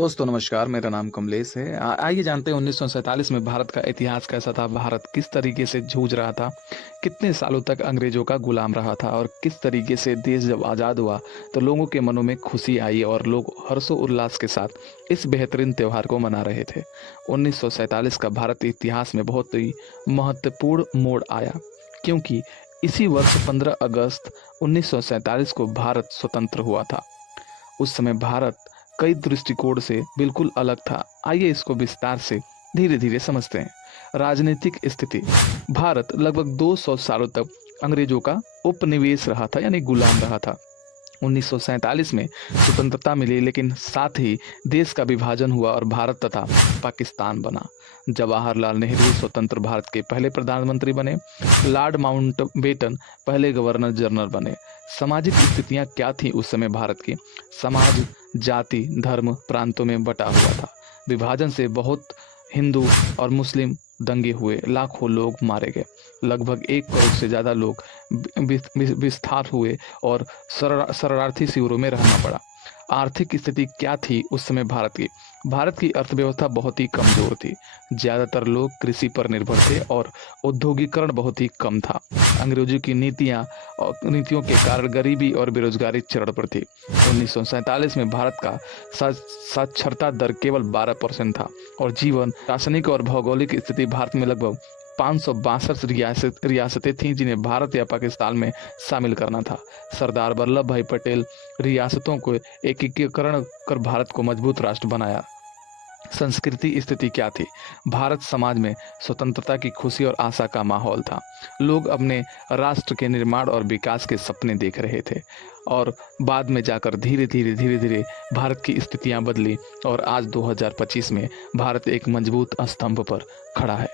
दोस्तों नमस्कार, मेरा नाम कमलेश है। आइए जानते हैं 1947 में भारत का इतिहास कैसा था, भारत किस तरीके से जूझ रहा था, कितने सालों तक अंग्रेजों का गुलाम रहा था और किस तरीके से देश जब आज़ाद हुआ तो लोगों के मनों में खुशी आई और लोग हर्षोल्लास के साथ इस बेहतरीन त्यौहार को मना रहे थे। 1947 का भारतीय इतिहास में बहुत ही महत्वपूर्ण मोड़ आया, क्योंकि इसी वर्ष 15 अगस्त 1947 को भारत स्वतंत्र हुआ था। उस समय भारत कई दृष्टिकोण से बिल्कुल अलग था। आइए इसको विस्तार से धीरे धीरे समझते हैं। राजनीतिक स्थिति। भारत लगभग 200 सालों तक अंग्रेजों का उपनिवेश रहा था, यानी गुलाम रहा था। 1947 में स्वतंत्रता मिली, लेकिन साथ ही देश का विभाजन हुआ और भारत तथा पाकिस्तान बना। जवाहरलाल नेहरू स्वतंत्र भारत के पहले प्रधानमंत्री बने। लॉर्ड माउंटबेटन पहले गवर्नर जनरल बने। सामाजिक स्थितियां क्या थी उस समय भारत की? समाज जाति धर्म प्रांतों में बटा हुआ था। विभाजन से बहुत हिंदू और मुस्लिम दंगे हुए, लाखों लोग मारे गए, लगभग 1 करोड़ से ज़्यादा लोग विस्थापित हुए और शरणार्थी शिविरों में रहना पड़ा। आर्थिक स्थिति क्या थी उस समय भारत की? भारत की अर्थव्यवस्था बहुत ही कमजोर थी। ज़्यादातर लोग कृषि पर निर्भर थे और औद्योगिकरण बहुत ही कम था। अंग्रेजों की नीतियों के कारण गरीबी और बेरोजगारी चरम पर थी। 1947 में भारत का साक्षरता दर केवल 12% था और जीवन रासायनिक और भौगोलिक स्थिति भारत में लगभग 562 रियासतें थीं जिन्हें भारत या पाकिस्तान में शामिल करना था। सरदार वल्लभ भाई पटेल रियासतों को एकीकरण कर भारत को मजबूत राष्ट्र बनाया। संस्कृति स्थिति क्या थी? भारत समाज में स्वतंत्रता की खुशी और आशा का माहौल था। लोग अपने राष्ट्र के निर्माण और विकास के सपने देख रहे थे और बाद में जाकर धीरे धीरे भारत की स्थितियां बदली और आज 2025 में भारत एक मजबूत स्तंभ पर खड़ा है।